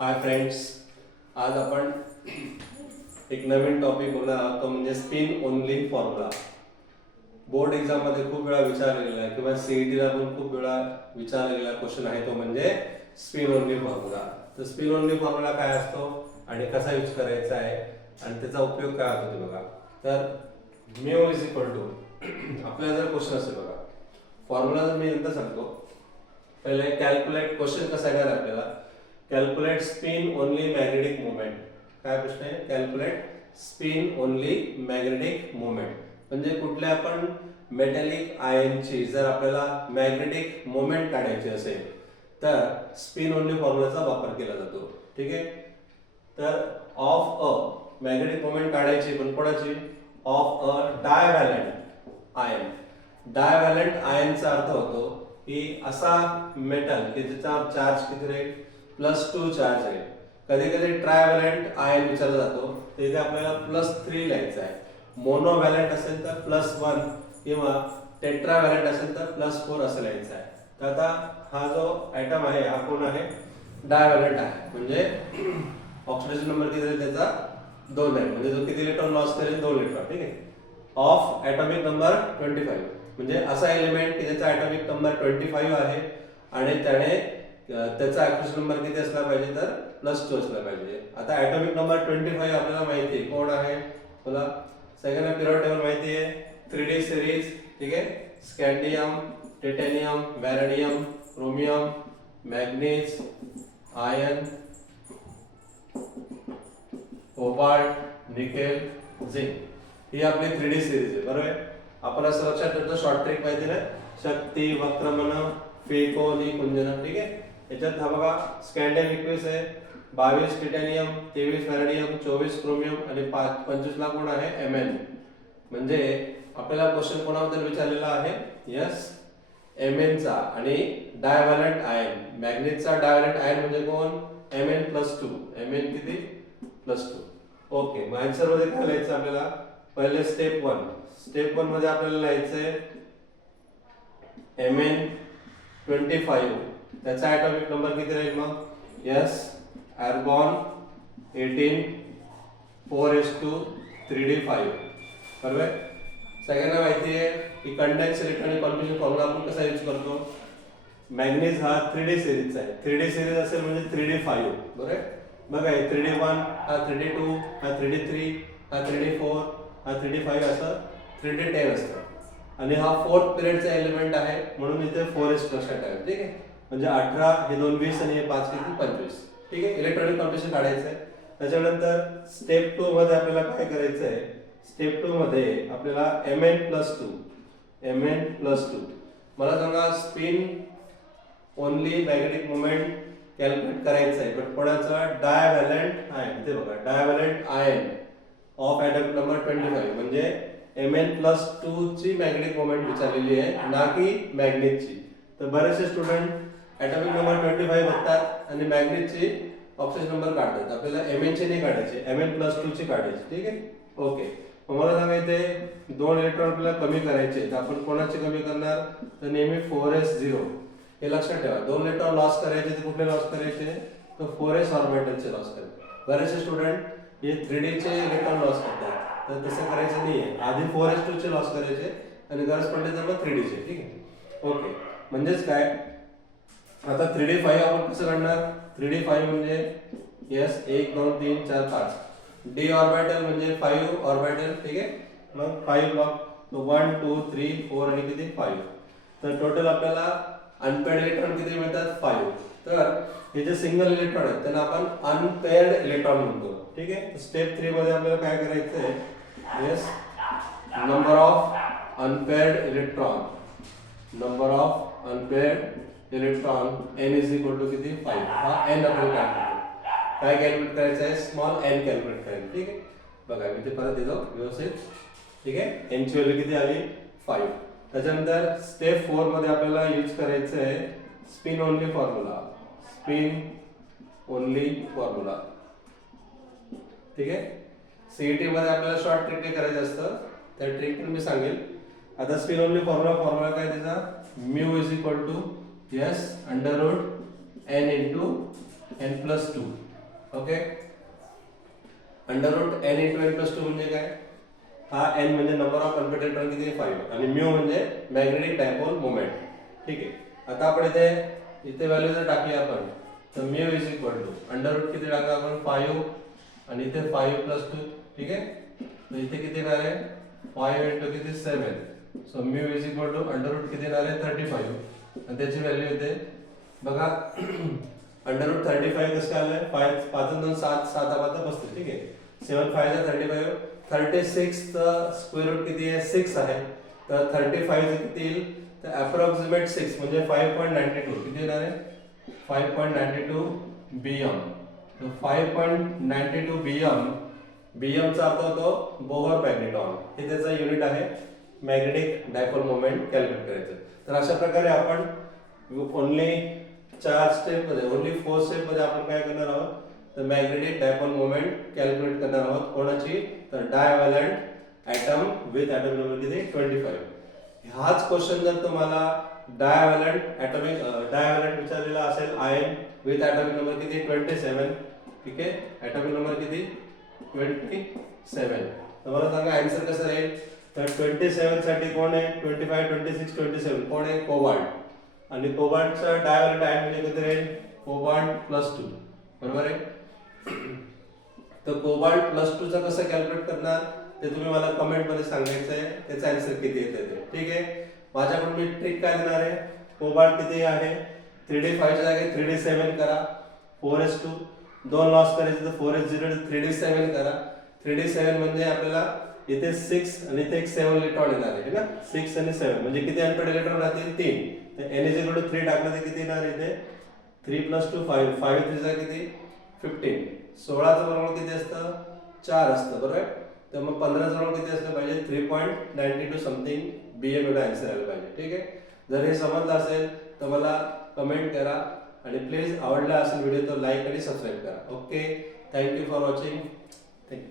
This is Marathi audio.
हाय फ्रेंड्स, आज आपण एक नवीन टॉपिक बोलणार आहोत तो म्हणजे spin only formula. Board exam मध्ये खूप वेळा विचारलेला आहे किंवा सीईटीला पण खूप वेळा विचारलेला क्वेश्चन आहे तो म्हणजे स्पिन ओनली फॉर्म्युला. तर स्पिन ओनली फॉर्म्युला काय असतो आणि कसा यूज करायचा आहे आणि त्याचा उपयोग काय होतो ते बघा. तर म्यू इज इक्वल टू आपल्याला जर क्वेश्चन असेल बघा, फॉर्म्युला जर मी नंतर सांगतो, पहिले कॅल्क्युलेट क्वेश्चन कसा आहे आपल्याला, calculate spin only magnetic moment. काय प्रश्न आहे? Calculate spin only magnetic moment म्हणजे कुठल्या आपण मेटॅलिक आयनची जर आपल्याला मॅग्नेटिक मोमेंट काढायची असेल तर स्पिन ओनली फॉर्म्युलाचा वापर केला जातो. ठीक आहे. तर ऑफ अ मॅग्नेटिक मोमेंट काढायची पण कोणाची? Of a डायव्हॅलेंट ion. डायव्हॅलेंट आयनचा अर्थ होतो की असा मेटल की ज्याचा चार्ज किती राहील? +2 चार्ज आहे. कधी कधी ट्रायव्हॅलेंट आयन विचारला जातो, तिथे आपल्याला +3 लिहायचं आहे. मोनोव्हॅलेंट असेल तर +1 किंवा टेट्राव्हॅलेंट असेल तर +4 असं लिहायचं आहे. तर आता हा जो ॲटम आहे हा कोण आहे? डायव्हॅलेंट आहे. म्हणजे ऑक्सिडेशन नंबर किती आहे त्याचा? 2 आहे. म्हणजे जो किती इलेक्ट्रॉन लॉस करेल? 2 इलेक्ट्रॉन. ठीक आहे. ऑफ ॲटॉमिक नंबर 25 म्हणजे असा एलिमेंट की ज्याचा ॲटॉमिक नंबर 25 आहे आणि त्याने त्याचा ॲक्सिडेशन नंबर किती असला पाहिजे? तर +2 असला पाहिजे. आता ॲटॉमिक नंबर 25 आपल्याला माहिती आहे कोण आहे? बोला. सेकंड पिरियड टेबल माहिती आहे, 3D सिरीज. ठीक आहे. Scandium, titanium, vanadium, chromium, manganese, iron, cobalt, nickel, zinc. ही आपली 3D सिरीज आहे. बरोबर आहे. आपण असं लक्षात ठेवतो, शॉर्ट ट्रिक माहिती ना, शक्ती, वक्रमन, फेको, निकुंजन. ठीक आहे. याच्यात हा बघा स्कँडियम 21 आहे, 22 टायटॅनियम, 23 व्हॅनेडियम, 24 क्रोमियम आणि 25 ला कोण आहे? Mn. म्हणजे आपल्याला क्वेश्चन कोणाबद्दल विचारलेला आहे? यस, Mn चा. आणि डायव्हॅलेंट आयन, मॅग्नेटचा डायव्हॅलेंट आयन म्हणजे कोण? Mn+2. Mn किती? +2. ओके. मग आन्सर मध्ये काय लिहायचं आपल्याला? पहिले स्टेप 1. स्टेप 1 मध्ये आपल्याला लिहायचंय Mn25. त्याचा ॲटॉमिक नंबर किती राहील मग? Yes, argon 18, 4s2, 3d5. बरोबर. सगळ्यांना माहिती आहे की कंडेन्स इलेक्ट्रॉनिक कॉन्फिगरेशन फॉर्म्युला आपण कसा यूज करतो? मॅग्नीज हा 3D सिरीजचा आहे. 3D सिरीज असेल म्हणजे 3d5. बरोबर. बघा, 3d1 हा 3d2 हा 3d3 हा 3d4 हा 3d5 असं 3d10 असतं. आणि हा 4th पिरियडचा एलिमेंट आहे म्हणून इथे 4s लक्षात ठेवा. ठीक आहे. म्हणजे 18, हे 2 20 आणि हे 5 किती? 25. ठीक आहे. इलेक्ट्रॉनिक कॉन्फिगरेशन काढायचं आहे. त्याच्यानंतर स्टेप 2 मध्ये आपल्याला काय करायचं आहे? स्टेप 2 मध्ये आपल्याला Mn+2 मला सांगा, spin only magnetic moment calculate करायचं आहे. पण कोणाचा? डायव्हॅलेंट आयन. इथे बघा, डायव्हॅलेंट आयन ऑफ ॲटॉमिक नंबर 25 म्हणजे Mn+2 ची मॅग्नेटिक मोमेंट विचारलेली आहे, ना की मॅग्नेटची. तर बरेचसे स्टुडंट ॲटॉमिक नंबर 25 बघतात आणि मॅग्नेटची ऑक्सिजन नंबर काढतात. आपल्याला Mn ची नाही काढायची, Mn+2 ची काढायची. ठीक आहे. ओके. मला सांगा, इथे 2 इलेक्ट्रॉन आपल्याला कमी करायचे, तर आपण कोणाचे कमी करणार? तर नेहमी 4s0. हे लक्षात ठेवा. 2 इलेक्ट्रॉन लॉस करायचे तर कुठले लॉस करायचे? तर 4s ऑर्बिटलचे लॉस करायचे. बरेचसे स्टुडंट हे 3D चे इलेक्ट्रॉन लॉस करतात, तर तसं करायचं नाहीये. आधी 4s2 चे लॉस करायचे आणि गरज पडली तर मग 3D चे. ठीक आहे. ओके. म्हणजेच काय, आता 3d5 आपण कसं काढणार? 3d5 म्हणजे यस, 1 2 3 4 5. d ऑर्बिटल म्हणजे 5 ऑर्बिटल. ठीक आहे. मग 5 ब्लॉक, 1 2 3 4 आणि किती? 5. तर टोटल आपल्याला अनपेअर्ड इलेक्ट्रॉन किती मिळतात? 5. तर हे जे सिंगल इलेक्ट्रॉन आहेत त्यांना आपण अनपेअर्ड इलेक्ट्रॉन म्हणतो. ठीक आहे. स्टेप 3 मध्ये आपल्याला काय करायचं आहे? Yes, number of unpaired electron. Number of unpaired electron n is equal to किती? 5. हा n आपल्याला काय कॅल्क्युलेट करायचं आहे? स्मॉल n कॅल्क्युलेट करायचं. ठीक आहे. बघा, मी ते परत देतो व्यवस्थित. ठीक आहे. n ची व्हॅल्यू किती आली? 5. त्याच्यानंतर स्टेप 4 मध्ये आपल्याला यूज करायचं आहे spin only formula. Spin only formula. ठीक आहे. सीईटी मध्ये आपल्याला शॉर्ट ट्रिक करायचं असतं, त्या ट्रिक पण मी सांगेल. आता स्पिन ओनली फॉर्म्युला काय त्याचा? μ = yes, √n × n+2. Okay. Under root n into n plus 2 म्हणजे काय? हा n म्हणजे नंबर ऑफ कॉन्फिगरेटेड इलेक्ट्रॉन किती 5 आणि म्यू म्हणजे मॅग्नेटिक डायपोल मोमेंट. ठीक आहे. आता आपण इथे व्हॅल्यू जर टाकली आपण तर mu is equal to under root किती टाकला आपण 5 आणि इथे 5 प्लस 2. ठीक आहे. तर इथे किती येणार आहे 5 इंटू किती 7. So mu is equal to under root किती येणार आहे 35 आणि त्याची व्हॅल्यू येते बघा अंडर रूट 35 कसं काय आलंय 5 5 2 7 7 आता बसते. ठीक आहे. 7 5 चा 35 36 चा स्क्वेअर रूट किती आहे 6 आहे. तर 35 चे किती येईल तर अप्रॉक्सिमेट 6 म्हणजे 5.92 किती येणार आहे 5.92 बीएम. तर 5.92 बीएम चा अर्थ होतो बोहर मॅग्नेटॉन. हे त्याचा युनिट आहे मॅग्नेटिक डायपोल मोमेंट कॅल्क्युलेट करायचं. तर अशा प्रकारे आपण ओनली 4 स्टेप मध्ये ओनली 4 स्टेप मध्ये आपण काय करणार आहोत तर मॅग्नेटिक डायपोल मोमेंट कॅल्क्युलेट करणार आहोत. कोणाची तर डायव्हॅलंट ॲटम विथ ॲटॉमिक नंबर किती 25. हाच क्वेश्चन जर तुम्हाला डायव्हॅलंट विचारलेला असेल आयन विथ ॲटॉमिक नंबर किती 27. ठीक आहे. ॲटॉमिक नंबर किती 27. तर मला सांगा आन्सर कसं राहील तर 27 साठी कोण आहे 25 26 27 कोण आहे कोबाल्ट आणि कोबाल्टचा डायव्हॅलंट आयन म्हणजे किती राहील कोबाल्ट प्लस 2. बरोबर आहे. तर कोबाल्ट प्लस 2 चा कसं कॅल्क्युलेट करणार ते तुम्ही मला कमेंट मध्ये सांगायचं आहे. त्याचा आन्सर किती येते ते. ठीक आहे. माझ्याकडून मी ट्रिक काय देणार आहे कोबाल्ट किती आहे 3d5 च्या जागी 3d7 करा 4s2 2 लॉस करायचे तर 4s0 3d7 करा. 3d7 म्हणजे आपल्याला इथे 6 आणि इथे एक 7 इलेक्ट्रॉन येणार आहे ना 6 आणि 7 म्हणजे किती अनपेड इलेक्ट्रॉन राहतील 3. तर n 3 टाकलं तर किती येणार इथे 3 + 2 5 5 3 चा किती 15. 16 चं बरोबर किती असतं 4 असतं. बरोबर. तर मग 15 चं बरोबर किती असलं पाहिजे 3.92 समथिंग बीएम एवढा आन्सर आला पाहिजे. ठीक आहे. जर हे समजलं असेल तर मला कमेंट करा आणि प्लीज आवडला असेल व्हिडिओ तर लाईक आणि सबस्क्राईब करा. Okay. Thank you for watching. Thank you.